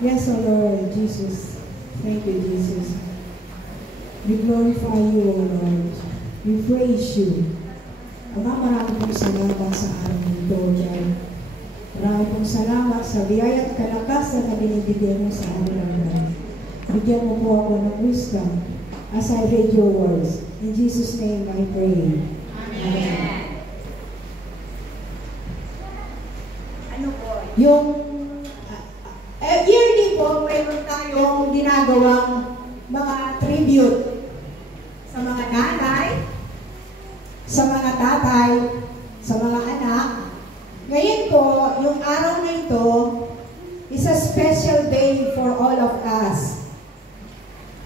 Yes, O Lord Jesus. Thank you, Jesus. We glorify you, O Lord. We praise you. Ama, marami pong salamat sa araw nito, Lord. Marami pong salamat sa biyaya at kalakasan na binibigyan mo sa araw na. Bigyan mo po ako ng wisdom as I read your words. In Jesus' name I pray. Amen. Ano po? Yung yearly po, mayroon tayong ginagawang mga tribute sa mga nanay, sa mga tatay, sa mga anak. Ngayon po, yung araw na ito is a special day for all of us.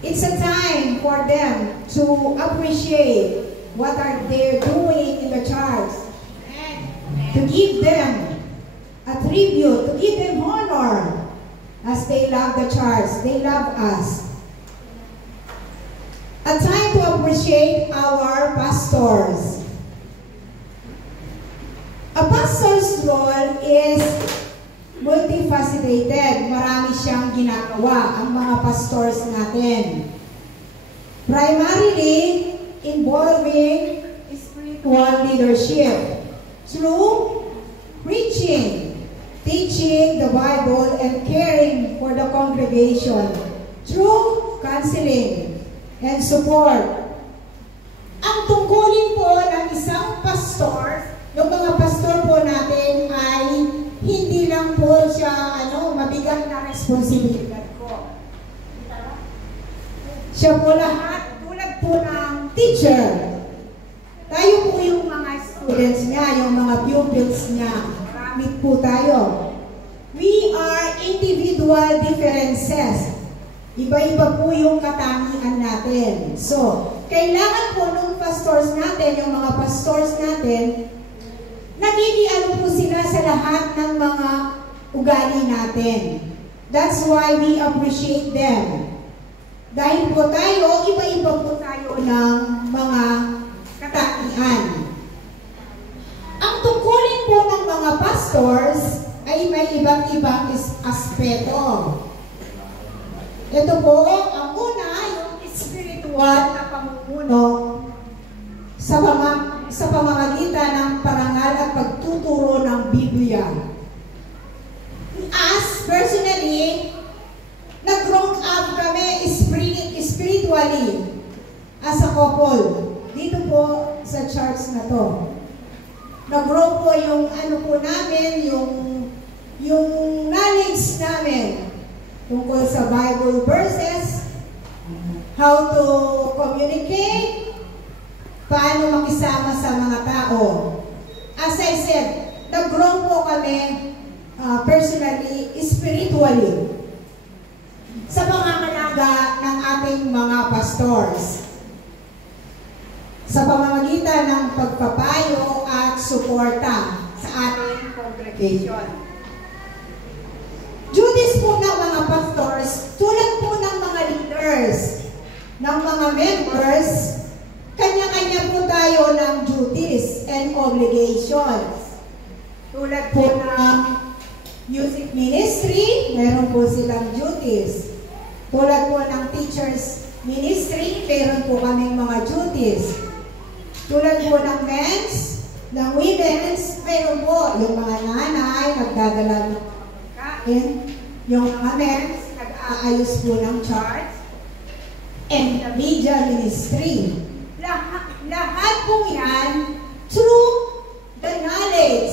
It's a time for them to appreciate what are they doing in the church, to give them a tribute, to give them honor as they love the church, they love us. A time to appreciate our pastors. A pastor's role is multifaceted. Marami siyang ginagawa ang mga pastors natin. Primarily, involving spiritual leadership through preaching, teaching the Bible, and caring for the congregation through counseling and support. Ang tungkulin po ng isang pastor, yung mga pastor po natin ay hindi lang po siya mabigat na responsibilidad ko. Siya po lahat, tulad po ng teacher. Tayo po yung mga students niya, yung mga pupils niya. Marami po tayo. We are individual differences. Iba-iba po yung katangian natin. So, kailangan po nung pastors natin, yung mga pastors natin, nagigiano po sila sa lahat ng mga ugali natin. That's why we appreciate them. Dahil po tayo, iba-iba po tayo ng mga katangian. Ang tungkulin po ng mga pastors ay may iba't-ibang aspeto. Ito po, ang una, yung spiritual na pamumuno sa pamamagitan ng parangal at pagtuturo ng Biblia. As personally, nag-grow up kami spiritually as a couple. Dito po sa church na to. Nag-grow po yung po namin, yung knowledge namin tungkol sa Bible verses, how to communicate, paano makisama sa mga tao. As I said, nag-grow po kami personally, spiritually, sa pangangalaga ng ating mga pastors, sa pamamagitan ng pagpapayo at suporta sa ating congregation. Duties po ng mga pastors, tulad po ng mga leaders, ng mga members, kanya-kanya po tayo ng duties and obligations. Tulad po ng music ministry, meron po silang duties. Tulad po ng teachers ministry, meron po kaming mga duties. Tulad po ng men's, ng women's, meron po yung mga nanay, nagdadala ng kain, yung mga men's, nag-aayos po ng church, and the media ministry. Lahat po yan through the knowledge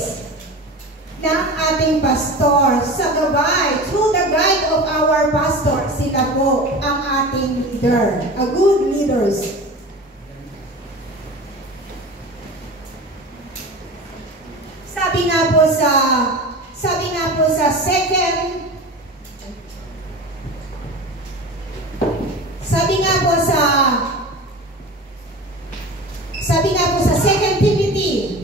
ng ating pastor, sa gabay, through the guide of our pastor, sila po ang ating leader, a good leaders. Sabi nga po sa second Timothy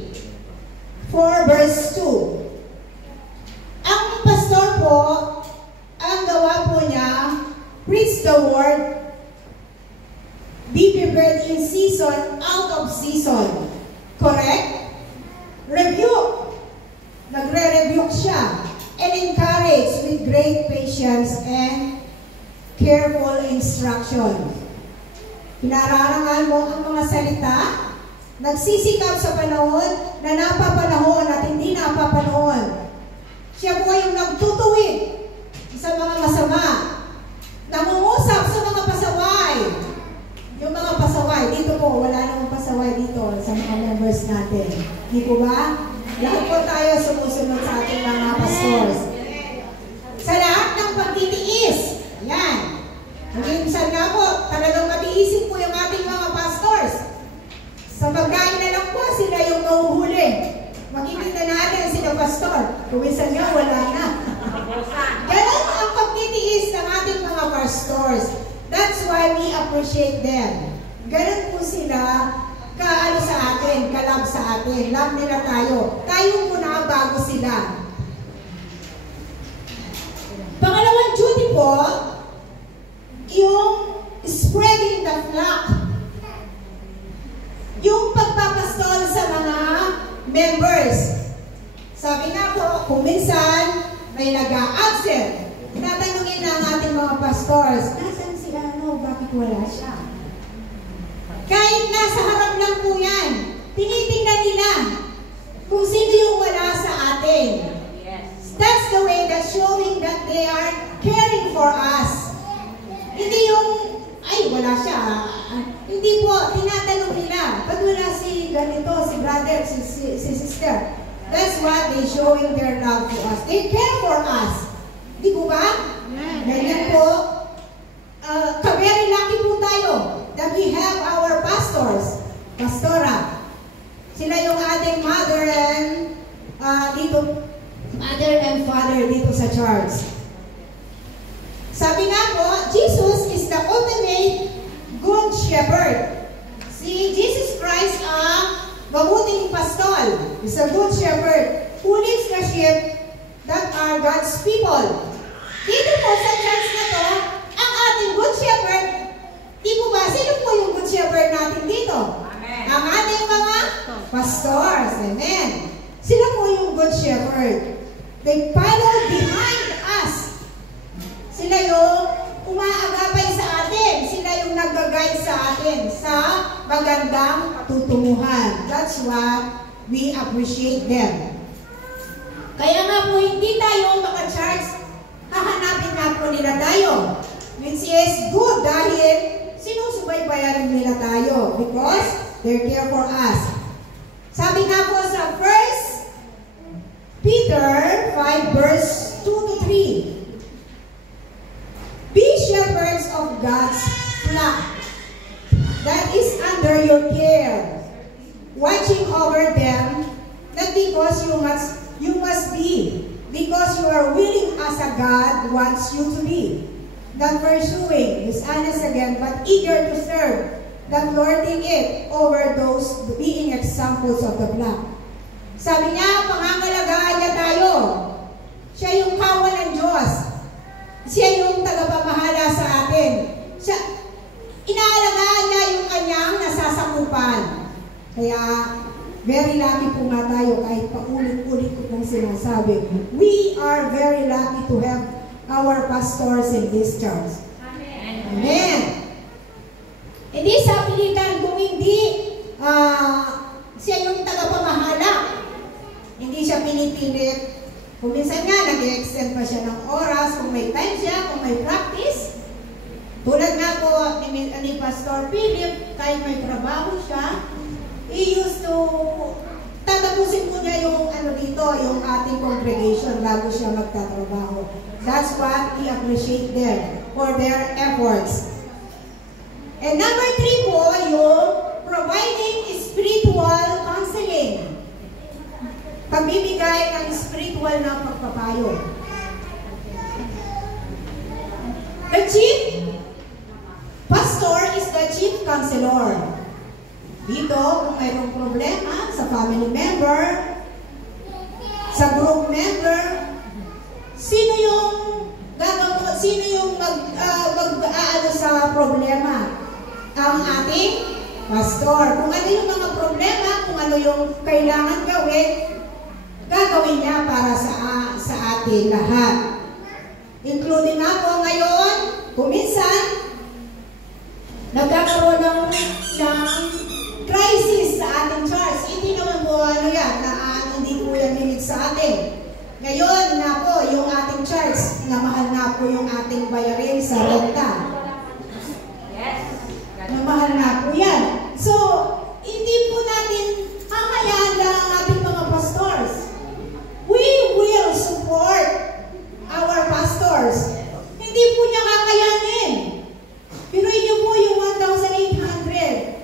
4 verse 2. Ang pastor po, ang gawa po niya, preach the word, be prepared in season, out of season. Correct? Rebuke. Nagre-rebuke siya. And encourage with great patience patience, and careful instruction. Pinararangal mo ang mga salita, nagsisikap sa panahon na napapanahon at hindi napapanahon. Siya po yung nagtutuwid sa mga masama, nangungusap sa mga pasaway. Yung mga pasaway, dito po, wala namang pasaway dito sa mga members natin. Di po ba? Lahat po tayo sumusunod sa ating mga pastors. Sa lahat ng pagtitiis, yan. Minsan nga po, talagang matiisin po yung ating mga pastors. Sa pagkain na lang po, sila yung nauhuli. Makikita natin sila pastor. Kumisan nga, wala na. Ganon ang pagtitiis ng ating mga pastors. That's why we appreciate them. Ganon po sila kaano sa atin, kalab sa atin. Love nila tayo. Tayo muna bago sila. Pangalawang duty po, yung spreading the flock. Yung pagpapastol sa mga members. Sabi nga po, kung minsan may nag-a-absent, tatanungin na ang ating mga pastors, nasan si ano, bakit wala siya? Kahit nasa harap lang po yan, tinitingnan nila kung sino yung wala sa atin. That's the way that's showing that they are caring for us. Hindi yung, ay, wala siya. Hindi po, tinatanong nila, ba't wala si ganito, si brother, si sister? That's what they showing their love to us. They care for us. Di po ba? Ganyan po. Very lucky po tayo that we have our pastors, pastora. Sila yung ating mother and mother and father dito sa church. Sabi nga po, Jesus is the ultimate good shepherd. Si Jesus Christ ang mabuting pastol. Is a good shepherd who leads the sheep that are God's people. Dito po sa church na to, ang ating good shepherd, di po ba, sino po yung good shepherd natin dito? Amen. Ang ating mga pastors. Amen. Sila po yung good shepherd. They follow behind us. Sila yung umaagapay sa atin. Sila yung nag-guide sa atin sa magandang tutunguhan. That's what we appreciate them. Kaya nga po, hindi tayo maka-charge. Hahanapin nga po nila tayo. Which is good dahil sinusubaybayan nila tayo. Because they care for us. Sabi nga po sa 1 Peter 5 verse 2 to 3. Be shepherds of God's flock that is under your care, watching over them, not because you must be, because you are willing as a God wants you to be, not pursuing dishonest again, but eager to serve, not lording it over those being examples of the flock. Sabi niya, pangangalagaan niya tayo. Siya yung kawan ng Diyos. Siya yung tagapamahala sa atin. Inaalagaan niya yung kanyang nasasakupan. Kaya, very lucky po nga tayo kahit paulit-ulit ko pong sinasabi. We are very lucky to have our pastors in this church. Amen. Amen. Hindi sa pilitan kung hindi siya yung tagapamahala. Hindi siya pinipilit. Kung minsan nga, nag-extend pa siya ng oras, kung may time siya, kung may practice. Tulad nga po ni Pastor Philip, kahit may trabaho siya, he used to, tatapusin po niya yung dito, yung ating congregation bago siya magtatrabaho. That's what we appreciate them for their efforts. And number 3 po, yung providing spiritual counseling. Pagbibigay ng spiritual na pagpapayo. The chief pastor is the chief counselor. Dito, kung mayroong problema sa family member, sa group member, sino yung mag-aano sa problema? Ang ating pastor. Kung ano yung mga problema, kung ano yung kailangan gawin, gagawin niya para sa atin lahat. Including ako ngayon, kuminsan, nagkakaroon ng crisis sa ating church. Hindi naman po ano yan, hindi po yan limit sa atin. Ngayon na po, yung ating church, namahal na po yung ating bayarin sa renta. Namahal na po yan. So, hindi po natin hahayaan lang ang ating mga pastors. We will support our pastors. Hindi po niya kakayanin. Pinuin niyo po yung 1,800.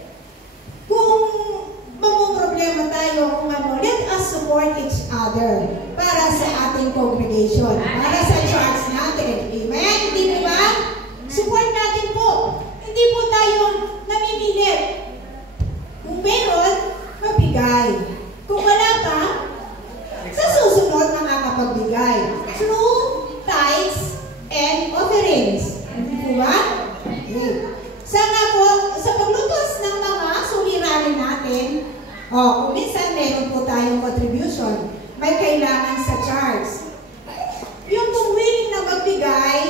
Kung problema tayo kung ano, let us support each other para sa ating congregation, para sa church natin. Amen? Hindi ba? Support natin po. Hindi po tayo namimilit. Kung meron, magbigay. Kung wala pa, sa susunod nakakapagbigay. Through tithes and offerings. Hindi po ba? Okay. Sana po, sa paglutos ng mga suliranin natin, kung minsan meron po tayong contribution, may kailangan sa church. Yung kung willing na magbigay,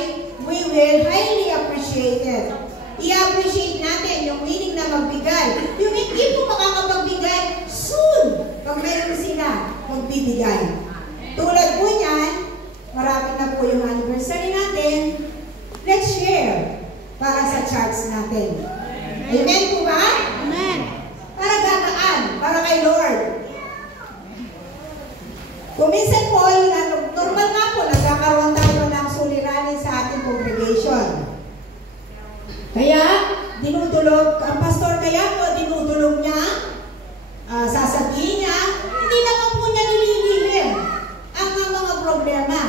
we will highly appreciate it. I-appreciate natin yung willing na magbigay. Yung hindi po makakapagbigay, soon, pag meron sila, magbibigay. Tulad po niyan, marami na po yung anniversary natin, let's share para sa church natin. Amen po ba? Amen. Para gagaan, para kay Lord. Kung minsan po, normal nga po, nagkakaroon tayo ng suliranin sa ating congregation. Kaya, dinudulog, ang pastor kaya po, dinudulog niya, sasabihin niya, hindi naman po niya nililihim ang mga problema.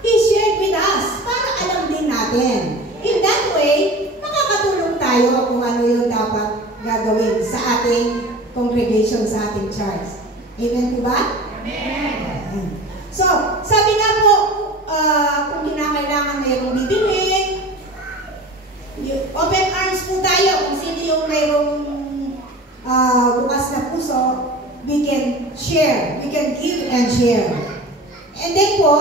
He shared with us, para alam din natin. In that way, makakatulong tayo kung ano yung dapat gagawin sa ating congregation, sa ating church. Amen po ba? Amen. So, sabi nga po, kung kinakailangan mayroong bibili, open arms po tayo. Kung sino yung mayroong bukas na puso, we can share. We can give and share. And then po,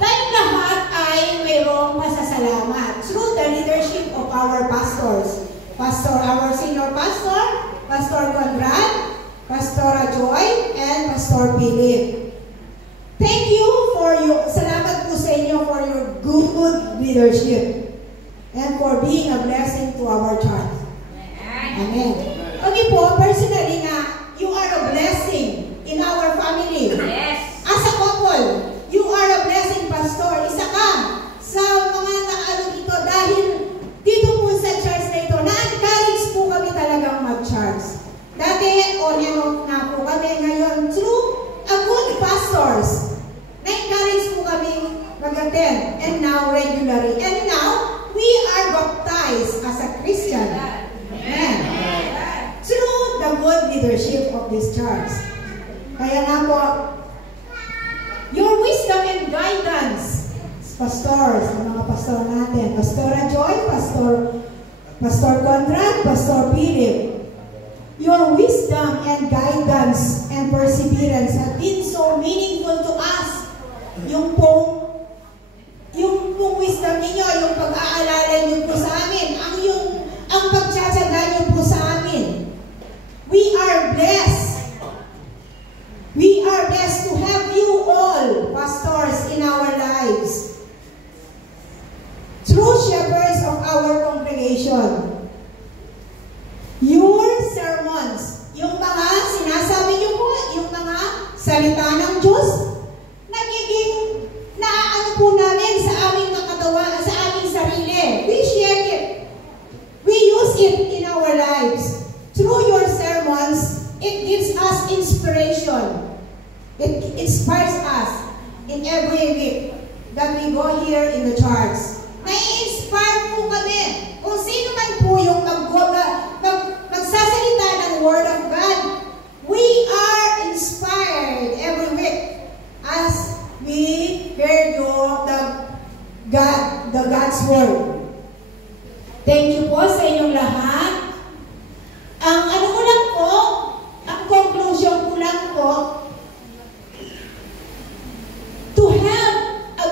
tayong lahat ay mayroong pasasalamat through the leadership of our pastors. Our senior pastor, Pastor Conrad, Pastora Joy, and Pastor Philip. Thank you for salamat po sa inyo for your good leadership and for being a blessing to our church. Amen. Okay po, personally nga, you are a blessing in our family. Yes. As a couple, you are a blessing, Pastor. Isa ka sa mga nakaano dito dahil dito po sa church na ito, na-encourage po kami talagang mag-church. Dati, on and off na po kami. Ngayon, through a good pastors, na-encourage po kami mag-attend. And now, regularly. And now, we are baptized as a Christian. Amen. Through the good leadership of this church. Kaya nga po, your wisdom and guidance, pastors, mga pastor natin, Pastora Joy, Pastor Conrad, Pastor Philip, your wisdom and guidance and perseverance have been so meaningful to us. Yung pong wisdom ninyo, yung pag-aalala niyo po sa amin, ang pagtsatsaga niyo po sa amin. We are blessed. We are blessed to have you all, pastors, in our lives. True shepherds of our congregation. Your sermons, yung mga sinasabi niyo po, yung mga salita ng Diyos, nagiging naaano po namin sa aming katawan, sa aming sarili. We share it. We use it in our lives. Through your sermons, it gives us inspiration. It inspires us in every week that we go here in the church. Nai-inspire po kami. Kung sino man po yung magsasalita ng Word of God, we are inspired every week as we hear the God's Word. Thank you po sa inyong lahat. Ang ano ko lang po, ang conclusion ko lang po, to have a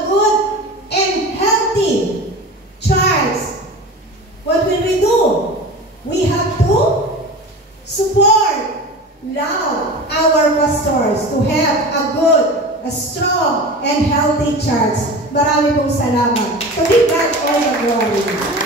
pastors to have a good, a strong, and healthy church. Marami pong salamat. To be God all the glory.